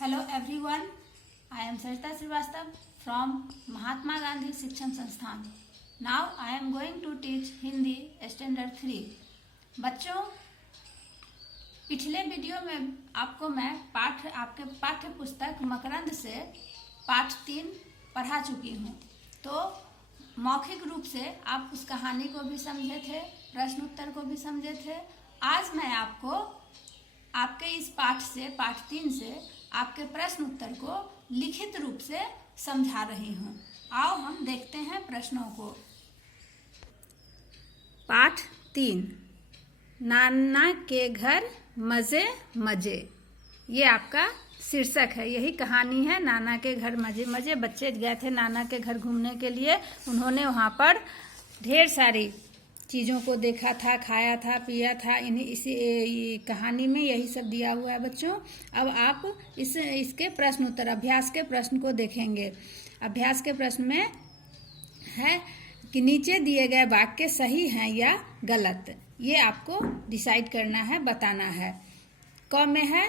Hello everyone, I am Sarita Srivastava from Mahatma Gandhi Shikshan Sansthan. Now I am going to teach Hindi Standard 3. बच्चों, पिछले video में आपको मैं आपके पाठ्य पुस्तक मकरंद से पाठ 3 पढ़ा चुकी हूँ। तो मौखिक रूप से आप उस कहानी को भी समझे थे, प्रश्न उत्तर को भी समझे थे। आज मैं आपको आपके इस पाठ से, पाठ 3 से आपके प्रश्न उत्तर को लिखित रूप से समझा रही हूँ। आओ हम देखते हैं प्रश्नों को। पाठ 3, नाना के घर मजे मजे, ये आपका शीर्षक है। यही कहानी है, नाना के घर मजे मजे। बच्चे गए थे नाना के घर घूमने के लिए। उन्होंने वहाँ पर ढेर सारी चीज़ों को देखा था, खाया था, पिया था। इसी कहानी में यही सब दिया हुआ है बच्चों। अब आप इसके प्रश्न उत्तर, अभ्यास के प्रश्न को देखेंगे। अभ्यास के प्रश्न में है कि नीचे दिए गए वाक्य सही हैं या गलत, ये आपको डिसाइड करना है, बताना है। क में है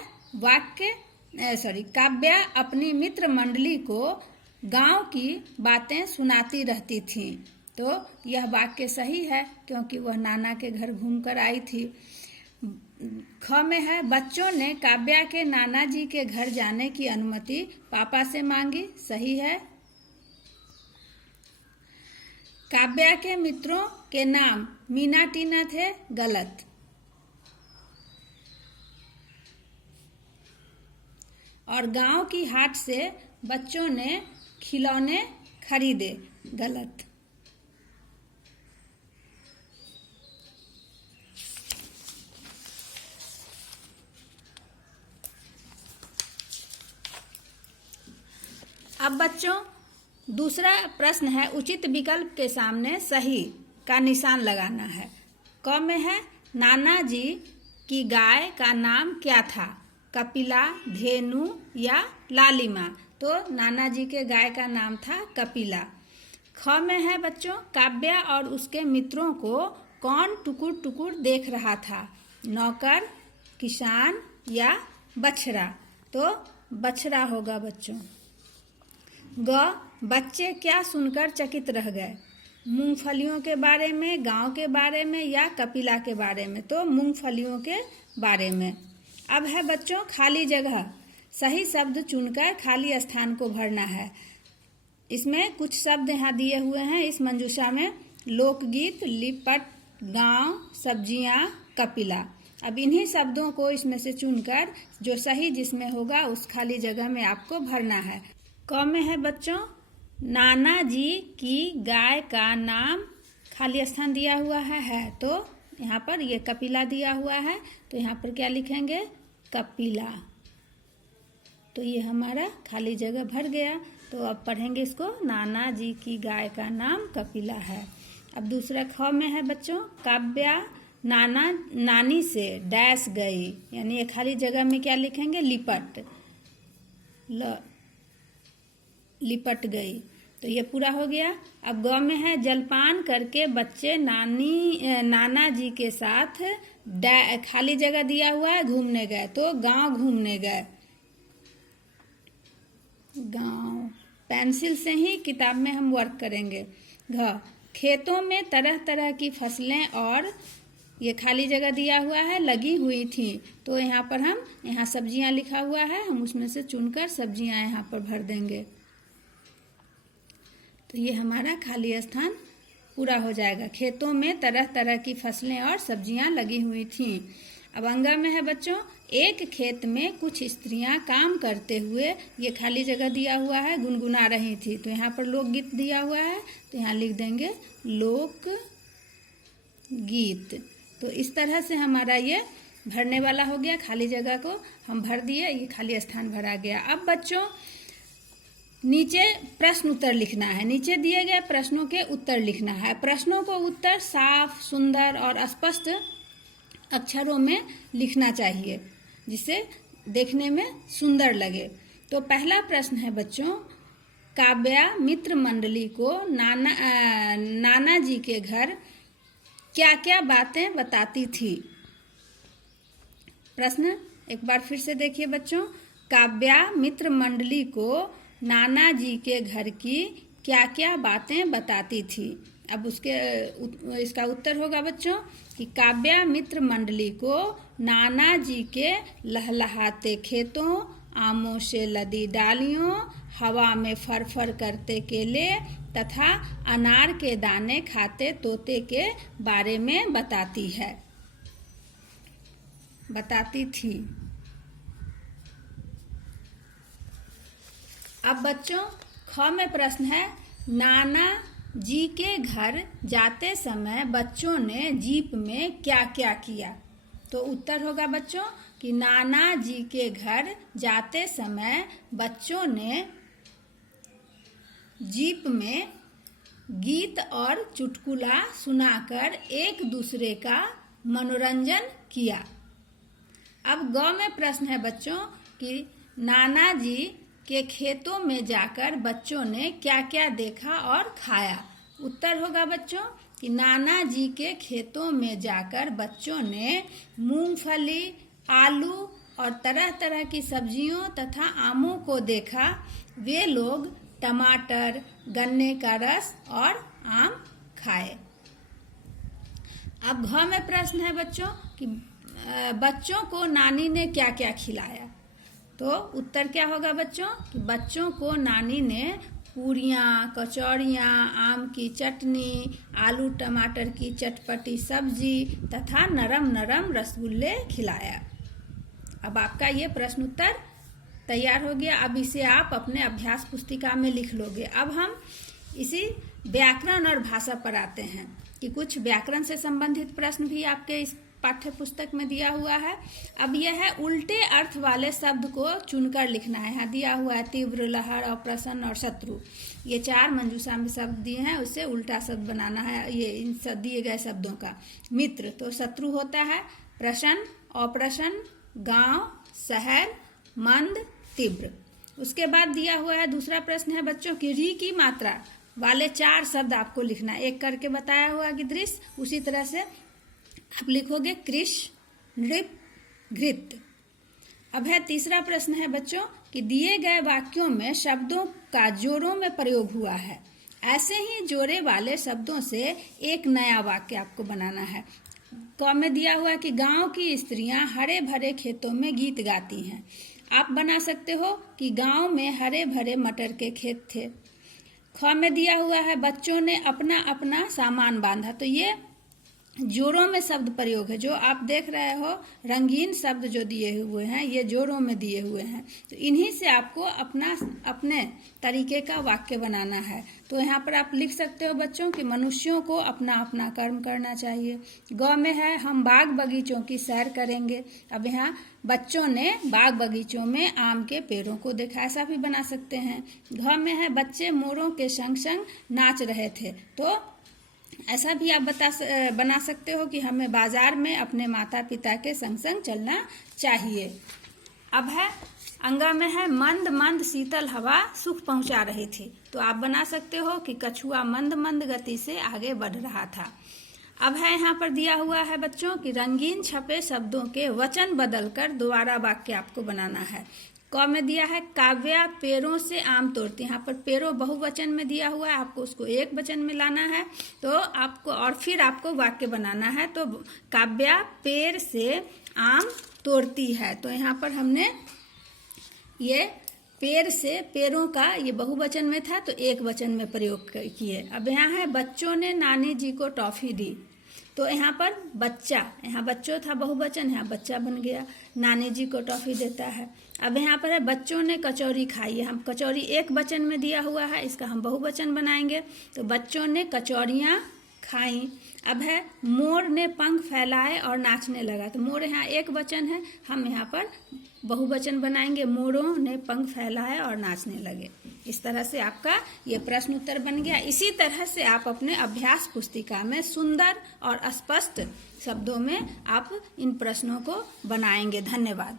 काव्या अपनी मित्र मंडली को गांव की बातें सुनाती रहती थी। तो यह वाक्य सही है क्योंकि वह नाना के घर घूमकर आई थी। ख में है बच्चों ने काव्या के नाना जी के घर जाने की अनुमति पापा से मांगी, सही है। काव्या के मित्रों के नाम मीना टीना थे, गलत। और गांव की हाट से बच्चों ने खिलौने खरीदे, गलत। अब बच्चों दूसरा प्रश्न है, उचित विकल्प के सामने सही का निशान लगाना है। क में है नाना जी की गाय का नाम क्या था, कपिला, धेनु या लालिमा। तो नाना जी के गाय का नाम था कपिला। ख में है बच्चों काव्या और उसके मित्रों को कौन टुकुर टुकुर देख रहा था, नौकर, किसान या बछड़ा। तो बछड़ा होगा बच्चों। ग बच्चे क्या सुनकर चकित रह गए, मूंगफलियों के बारे में, गांव के बारे में या कपिला के बारे में। तो मूंगफलियों के बारे में। अब है बच्चों खाली जगह, सही शब्द चुनकर खाली स्थान को भरना है। इसमें कुछ शब्द यहाँ दिए हुए हैं इस मंजूषा में, लोकगीत, लिपट, गांव, सब्जियां, कपिला। अब इन्हीं शब्दों को इसमें से चुनकर जो सही जिसमें होगा उस खाली जगह में आपको भरना है। क में है बच्चों नाना जी की गाय का नाम, खाली स्थान दिया हुआ है तो यहाँ पर ये कपिला दिया हुआ है, तो यहाँ पर क्या लिखेंगे, कपिला। तो ये हमारा खाली जगह भर गया। तो अब पढ़ेंगे इसको, नाना जी की गाय का नाम कपिला है। अब दूसरा ख में है बच्चों काव्या नाना नानी से डैश गई, यानी ये खाली जगह में क्या लिखेंगे, लिपट गई। तो ये पूरा हो गया। अब ग में है जलपान करके बच्चे नाना जी के साथ खाली जगह दिया हुआ है घूमने गए, तो गांव घूमने गए। गांव पेंसिल से ही किताब में हम वर्क करेंगे। घ खेतों में तरह तरह की फसलें और ये खाली जगह दिया हुआ है लगी हुई थी, तो यहाँ पर यहाँ सब्जियां लिखा हुआ है, हम उसमें से चुनकर सब्जियां यहाँ पर भर देंगे। तो ये हमारा खाली स्थान पूरा हो जाएगा। खेतों में तरह तरह की फसलें और सब्जियां लगी हुई थीं। अब अंगा में है बच्चों एक खेत में कुछ स्त्रियां काम करते हुए, ये खाली जगह दिया हुआ है, गुनगुना रही थी। तो यहाँ पर लोकगीत दिया हुआ है, तो यहाँ लिख देंगे लोक गीत। तो इस तरह से हमारा ये भरने वाला हो गया, खाली जगह को हम भर दिए, ये खाली स्थान भरा गया। अब बच्चों नीचे प्रश्न उत्तर लिखना है, नीचे दिए गए प्रश्नों के उत्तर लिखना है। प्रश्नों को उत्तर साफ, सुंदर और स्पष्ट अक्षरों में लिखना चाहिए, जिससे देखने में सुंदर लगे। तो पहला प्रश्न है बच्चों, काव्या मित्र मंडली को नाना जी के घर क्या क्या बातें बताती थी। प्रश्न एक बार फिर से देखिए बच्चों, काव्या मित्र मंडली को नाना जी के घर की क्या क्या बातें बताती थी। अब इसका उत्तर होगा बच्चों कि काव्या मित्र मंडली को नाना जी के लहलहाते खेतों, आमों से लदी डालियों, हवा में फरफर करते केले तथा अनार के दाने खाते तोते के बारे में बताती थी। अब बच्चों ख में प्रश्न है, नाना जी के घर जाते समय बच्चों ने जीप में क्या क्या किया। तो उत्तर होगा बच्चों कि नाना जी के घर जाते समय बच्चों ने जीप में गीत और चुटकुला सुनाकर एक दूसरे का मनोरंजन किया। अब ग में प्रश्न है बच्चों कि नाना जी के खेतों में जाकर बच्चों ने क्या क्या देखा और खाया। उत्तर होगा बच्चों कि नाना जी के खेतों में जाकर बच्चों ने मूंगफली, आलू और तरह तरह की सब्जियों तथा आमों को देखा। वे लोग टमाटर, गन्ने का रस और आम खाए। अब घ में प्रश्न है बच्चों कि बच्चों को नानी ने क्या क्या खिलाया। तो उत्तर क्या होगा बच्चों कि बच्चों को नानी ने पूरियाँ, कचौड़ियाँ, आम की चटनी, आलू टमाटर की चटपटी सब्जी तथा नरम नरम रसगुल्ले खिलाया। अब आपका ये प्रश्न उत्तर तैयार हो गया। अब इसे आप अपने अभ्यास पुस्तिका में लिख लोगे। अब हम इसी व्याकरण और भाषा पर आते हैं कि कुछ व्याकरण से संबंधित प्रश्न भी आपके इस पाठ्य पुस्तक में दिया हुआ है। अब यह है उल्टे अर्थ वाले शब्द को चुनकर लिखना है। यहाँ दिया हुआ है तीव्र, लहर, अप्रसन्न और शत्रु। ये 4 मंजूषा में शब्द दिए हैं, उससे उल्टा शब्द बनाना है। ये इन दिए गए शब्दों का मित्र तो शत्रु होता है, प्रसन्न, अप्रसन्न, गांव, शहर, मंद, तीव्र। उसके बाद दिया हुआ है दूसरा प्रश्न है बच्चों की री की मात्रा वाले 4 शब्द आपको लिखना है। एक करके बताया हुआ कि दृश्य, उसी तरह से आप लिखोगे कृष, नृप, घृत। अब है तीसरा प्रश्न है बच्चों कि दिए गए वाक्यों में शब्दों का जोड़ों में प्रयोग हुआ है। ऐसे ही जोड़े वाले शब्दों से एक नया वाक्य आपको बनाना है। क में दिया हुआ कि गांव की स्त्रियां हरे भरे खेतों में गीत गाती हैं। आप बना सकते हो कि गांव में हरे भरे मटर के खेत थे। ख में दिया हुआ है बच्चों ने अपना अपना सामान बांधा। तो ये जोड़ों में शब्द प्रयोग है। जो आप देख रहे हो रंगीन शब्द जो दिए हुए हैं ये जोड़ों में दिए हुए हैं। तो इन्हीं से आपको अपने तरीके का वाक्य बनाना है। तो यहाँ पर आप लिख सकते हो बच्चों कि मनुष्यों को अपना अपना कर्म करना चाहिए। ग में है हम बाग बगीचों की सैर करेंगे। अब यहाँ बच्चों ने बाग बगीचों में आम के पेड़ों को देखा, ऐसा भी बना सकते हैं। घ में है बच्चे मोरों के संग संग नाच रहे थे। तो ऐसा भी आप बना सकते हो कि हमें बाजार में अपने माता पिता के संग संग चलना चाहिए। अब है अंगा में है मंद मंद शीतल हवा सुख पहुंचा रही थी। तो आप बना सकते हो कि कछुआ मंद मंद गति से आगे बढ़ रहा था। अब है यहाँ पर दिया हुआ है बच्चों कि रंगीन छपे शब्दों के वचन बदलकर दोबारा वाक्य आपको बनाना है। क में दिया है काव्या पेड़ों से आम तोड़ती। यहाँ पर पेड़ों बहुवचन में दिया हुआ है, आपको उसको एक वचन में लाना है। तो आपको और फिर आपको वाक्य बनाना है। तो काव्या पेड़ से आम तोड़ती है। तो यहाँ पर हमने ये पेड़ से, पेड़ों का ये बहुवचन में था तो एक वचन में प्रयोग किए। अब यहाँ है बच्चों ने नानी जी को टॉफी दी। तो यहाँ पर बच्चा, यहाँ बच्चों था बहुवचन, यहाँ बच्चा बन गया, नानी जी को टॉफी देता है। अब यहाँ पर है बच्चों ने कचौरी खाई है। हम कचौरी एक वचन में दिया हुआ है, इसका हम बहुवचन बनाएंगे। तो बच्चों ने कचौरियाँ खाई। अब है मोर ने पंख फैलाए और नाचने लगा। तो मोर यहाँ एक वचन है, हम यहाँ पर बहुवचन बनाएंगे, मोरों ने पंख फैलाए और नाचने लगे। इस तरह से आपका ये प्रश्न उत्तर बन गया। इसी तरह से आप अपने अभ्यास पुस्तिका में सुंदर और स्पष्ट शब्दों में आप इन प्रश्नों को बनाएंगे। धन्यवाद।